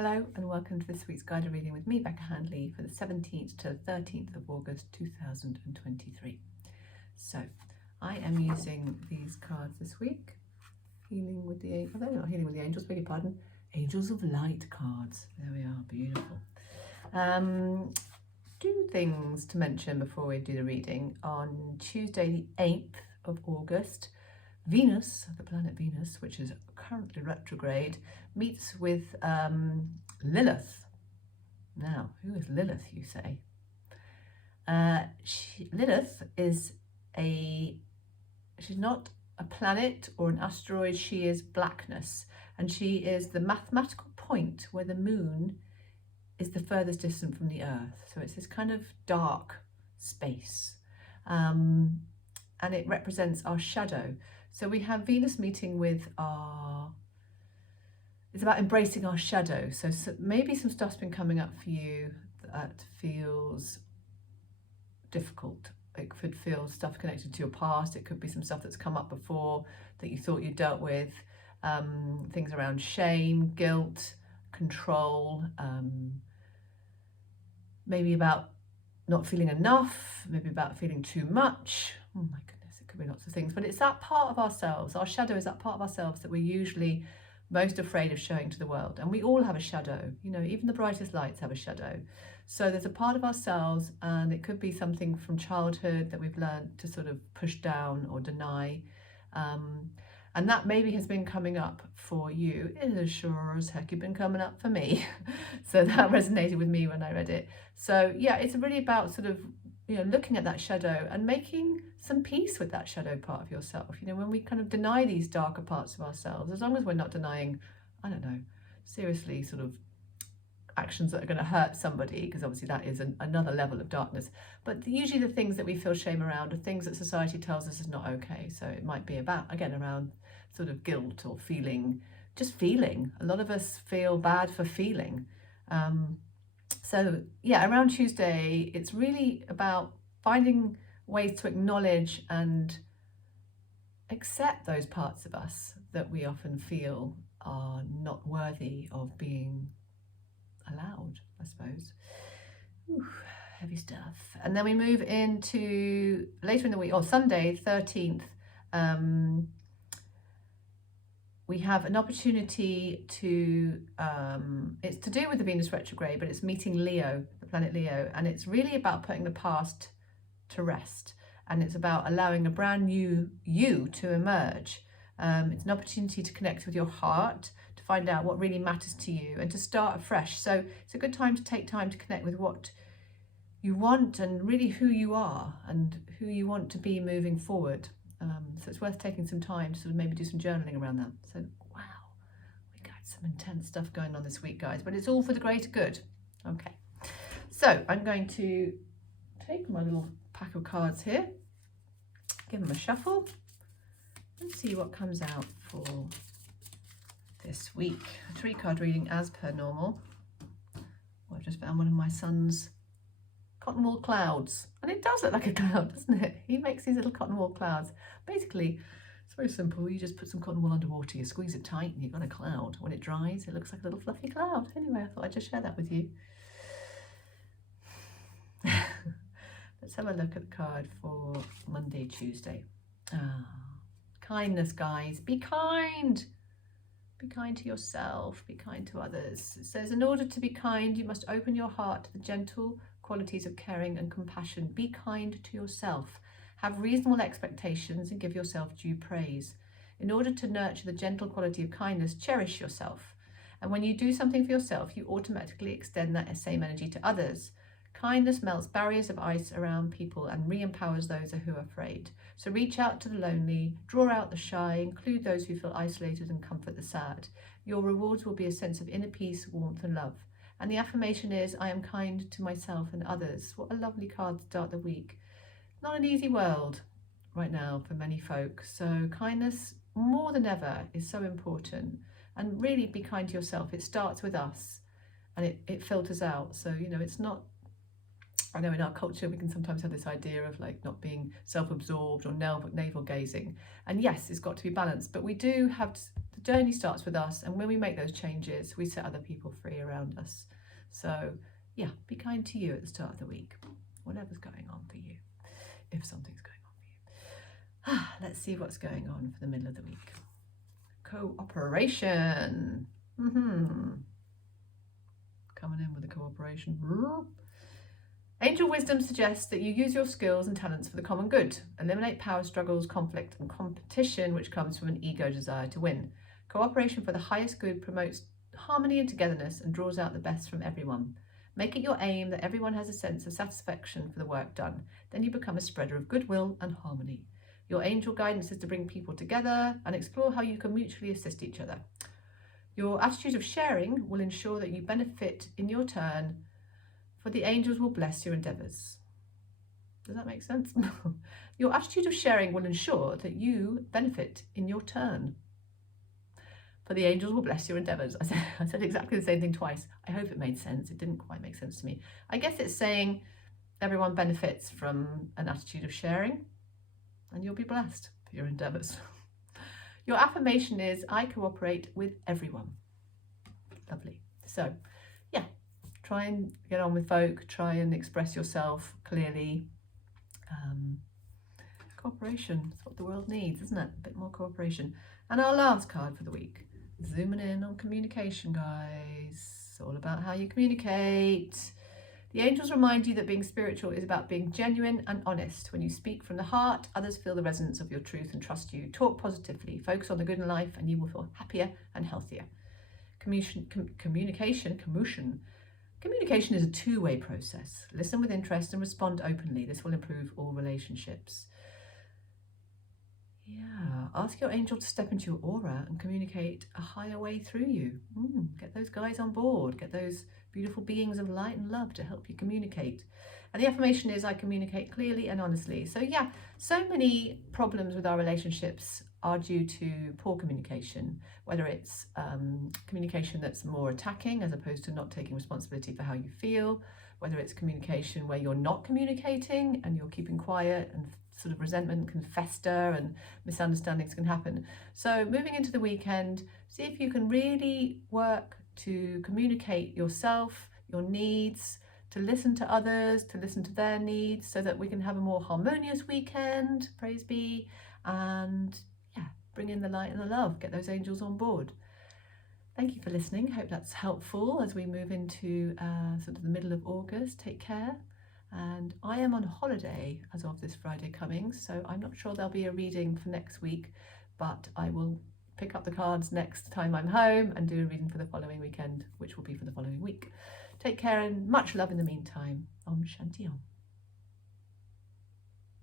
Hello and welcome to this week's guided reading with me, Becca Handley, for the 17th to 13th of August 2023. So I am using these cards this week. Healing with the Angels, they're not Healing with the Angels, beg your pardon. Angels of Light cards. There we are, beautiful. Two things to mention before we do the reading. On Tuesday the 8th of August, Venus, the planet Venus, which is currently retrograde, meets with Lilith. Now, who is Lilith, you say? Lilith is she's not a planet or an asteroid, she is blackness. And she is the mathematical point where the moon is the furthest distant from the earth. So it's this kind of dark space. And it represents our shadow. So we have Venus meeting with it's about embracing our shadow. So maybe some stuff's been coming up for you that feels difficult. It could feel stuff connected to your past. It could be some stuff that's come up before that you thought you dealt with. Things around shame, guilt, control, maybe about not feeling enough, maybe about feeling too much. Oh my goodness, it could be lots of things, but it's that part of ourselves. Our shadow is that part of ourselves that we're usually most afraid of showing to the world. And we all have a shadow, you know, even the brightest lights have a shadow. So there's a part of ourselves, and it could be something from childhood that we've learned to sort of push down or deny. And that maybe has been coming up for you. It has sure as heck been coming up for me. So that resonated with me when I read it. So yeah, it's really about sort of, you know, looking at that shadow and making some peace with that shadow part of yourself. You know, when we kind of deny these darker parts of ourselves, as long as we're not denying, I don't know, seriously sort of actions that are going to hurt somebody, because obviously that is another level of darkness. But usually the things that we feel shame around are things that society tells us is not okay. So it might be about, again, around sort of guilt or feeling, just feeling. A lot of us feel bad for feeling. So yeah, around Tuesday, it's really about finding ways to acknowledge and accept those parts of us that we often feel are not worthy of being allowed, I suppose. Ooh, heavy stuff. And then we move into later in the week, or Sunday, 13th, we have an opportunity to, it's to do with the Venus retrograde, but it's meeting Leo, the planet Leo, and it's really about putting the past to rest, and it's about allowing a brand new you to emerge. It's an opportunity to connect with your heart, to find out what really matters to you, and to start afresh. So it's a good time to take time to connect with what you want and really who you are and who you want to be moving forward. So it's worth taking some time to sort of maybe do some journaling around that. So wow, we got some intense stuff going on this week, guys, but it's all for the greater good. Okay, so I'm going to take my little pack of cards here, give them a shuffle, and see what comes out for this week. A 3-card reading as per normal. Well, I've just found one of my son's cotton wool clouds, and it does look like a cloud, doesn't it? He makes these little cotton wool clouds. Basically, it's very simple. You just put some cotton wool underwater, you squeeze it tight, and you've got a cloud. When it dries, it looks like a little fluffy cloud. Anyway, I thought I'd just share that with you. Let's have a look at the card for Monday, Tuesday. Kindness, guys. Be kind. Be kind to yourself. Be kind to others. It says, in order to be kind, you must open your heart to the gentle qualities of caring and compassion. Be kind to yourself. Have reasonable expectations and give yourself due praise. In order to nurture the gentle quality of kindness, cherish yourself. And when you do something for yourself, you automatically extend that same energy to others. Kindness melts barriers of ice around people and re-empowers those who are afraid. So reach out to the lonely, draw out the shy, include those who feel isolated, and comfort the sad. Your rewards will be a sense of inner peace, warmth and love. And the affirmation is, I am kind to myself and others. What a lovely card to start the week. Not an easy world right now for many folk. So kindness, more than ever, is so important. And really be kind to yourself. It starts with us and it filters out. So, you know, it's not, I know in our culture we can sometimes have this idea of like not being self-absorbed or navel gazing, and yes, it's got to be balanced, but we do have The journey starts with us, and when we make those changes, we set other people free around us. So yeah, be kind to you at the start of the week, whatever's going on for you, if something's going on for you. Let's see what's going on for the middle of the week. Cooperation. Coming in with the cooperation. Angel wisdom suggests that you use your skills and talents for the common good. Eliminate power struggles, conflict, and competition, which comes from an ego desire to win. Cooperation for the highest good promotes harmony and togetherness and draws out the best from everyone. Make it your aim that everyone has a sense of satisfaction for the work done. Then you become a spreader of goodwill and harmony. Your angel guidance is to bring people together and explore how you can mutually assist each other. Your attitude of sharing will ensure that you benefit in your turn, for the angels will bless your endeavours. Does that make sense? Your attitude of sharing will ensure that you benefit in your turn, for the angels will bless your endeavours. I said exactly the same thing twice. I hope it made sense. It didn't quite make sense to me. I guess it's saying everyone benefits from an attitude of sharing, and you'll be blessed for your endeavours. Your affirmation is, I cooperate with everyone. Lovely. So, yeah, try and get on with folk, try and express yourself clearly. Cooperation is what the world needs, isn't it? A bit more cooperation. And our last card for the week, zooming in on communication, guys. It's all about how you communicate. The angels remind you that being spiritual is about being genuine and honest. When you speak from the heart, others feel the resonance of your truth and trust you. Talk positively, focus on the good in life, and you will feel happier and healthier. Communication is a two-way process. Listen with interest and respond openly. This will improve all relationships. Yeah, ask your angel to step into your aura and communicate a higher way through you. Get those guys on board. Get those beautiful beings of light and love to help you communicate. And the affirmation is, I communicate clearly and honestly. So yeah, so many problems with our relationships are due to poor communication, whether it's communication that's more attacking as opposed to not taking responsibility for how you feel, whether it's communication where you're not communicating and you're keeping quiet, and sort of resentment can fester and misunderstandings can happen. So moving into the weekend, see if you can really work to communicate yourself, your needs, to listen to others, to listen to their needs, so that we can have a more harmonious weekend, praise be, and yeah, bring in the light and the love, get those angels on board. Thank you for listening. Hope that's helpful as we move into sort of the middle of August. Take care. And I am on holiday as of this Friday coming, so I'm not sure there'll be a reading for next week, but I will pick up the cards next time I'm home and do a reading for the following weekend, which will be for the following week. Take care and much love in the meantime. Om Shanti Om.